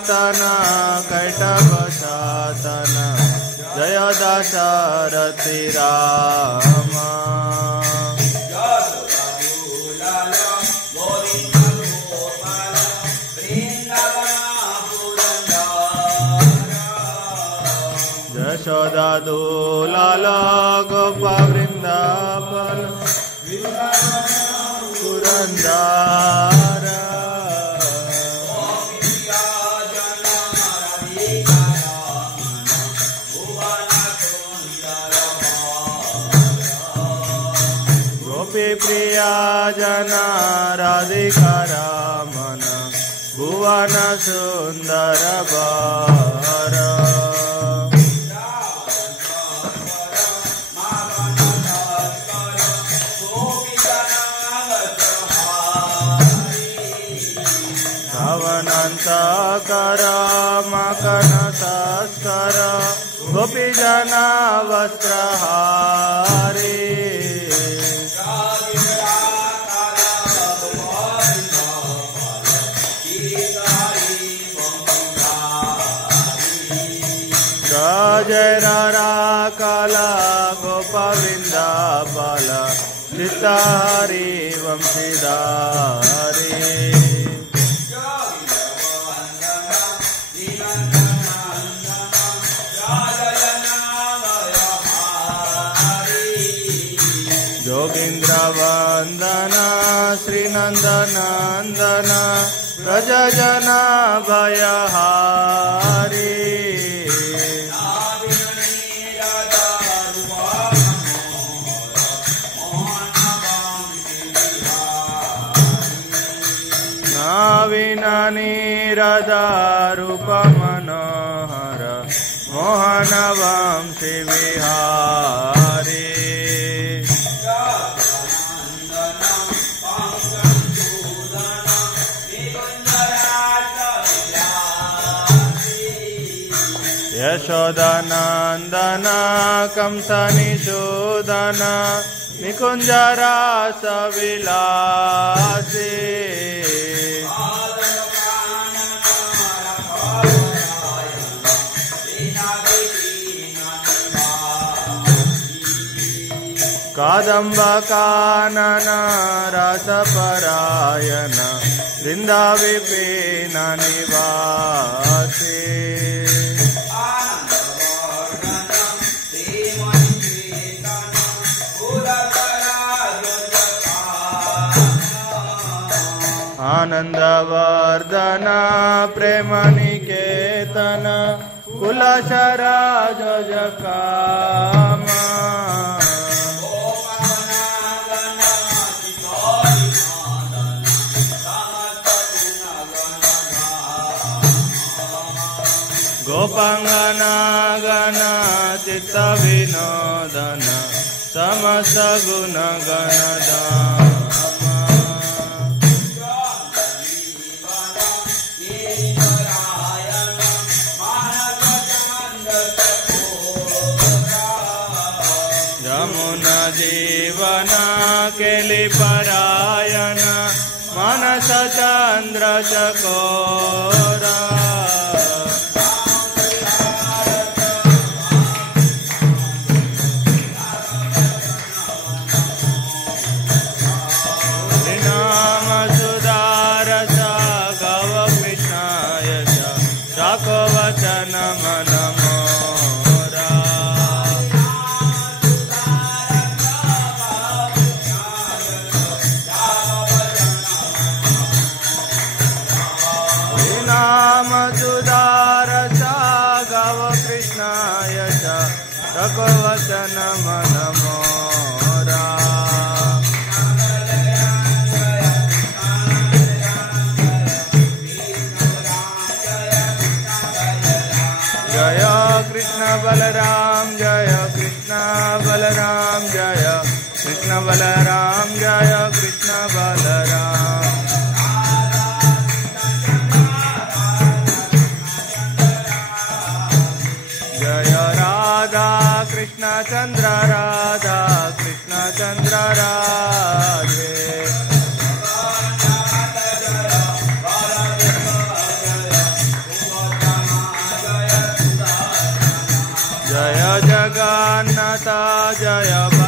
पुरातन कैटभ सातन जय दशरथि राम। यशोदा दुलाल गोपा वृंदावन पुरंदर। गोपी प्रिया जना राधिका रमण भुवन सुंदर वर। कर मकन तस्कर गोपी जना वस्त्रहारी। गजरा काला गोप वृंदावल चित्तहरि वंशीधारी। योगींद्र वंदना श्री नंदनंदन व्रज जना भयहारी। नवीन नीरदा रूप मनोहर मोहन वंशी विहारी। यशोदा नंदन कंस निषूदन निकुंज रास विलासी। कादंब कानन रस परायण वृंदा विपिन निवासी। आनंदवर्धन प्रेम निकेतन कुलशरा जकाम। गोपांगना गण चित्त विनोदन समस्त गुण गणदाम। यमुना जीवन केली परायण मनस चंद्र चकोरा। नाम सुधारस गव कृष्णाय शाको वचन मन मोरा। नाम सुधारस गव कृष्णाय शाको वचन मन मोरा। जय कृष्ण बलराम जय कृष्ण बलराम जय कृष्ण बलराम जय कृष्ण बलराम। जय राधा कृष्ण चंद्र राधा कृष्ण चंद्र राधे। माता जय